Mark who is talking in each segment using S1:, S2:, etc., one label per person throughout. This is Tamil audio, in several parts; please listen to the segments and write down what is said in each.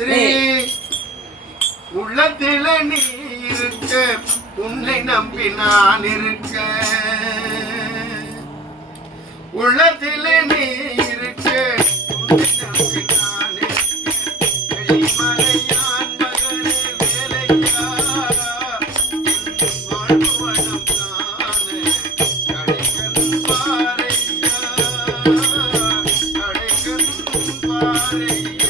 S1: ஸ்ரீ உள்ளத்தில நீ இருக்க உன்னை நம்பி நான் இருக்க. உள்ளத்தில நீ இருக்க Thank you.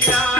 S1: Yeah.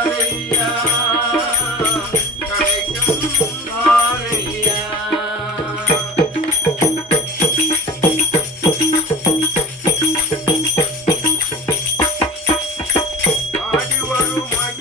S1: I do what I do, my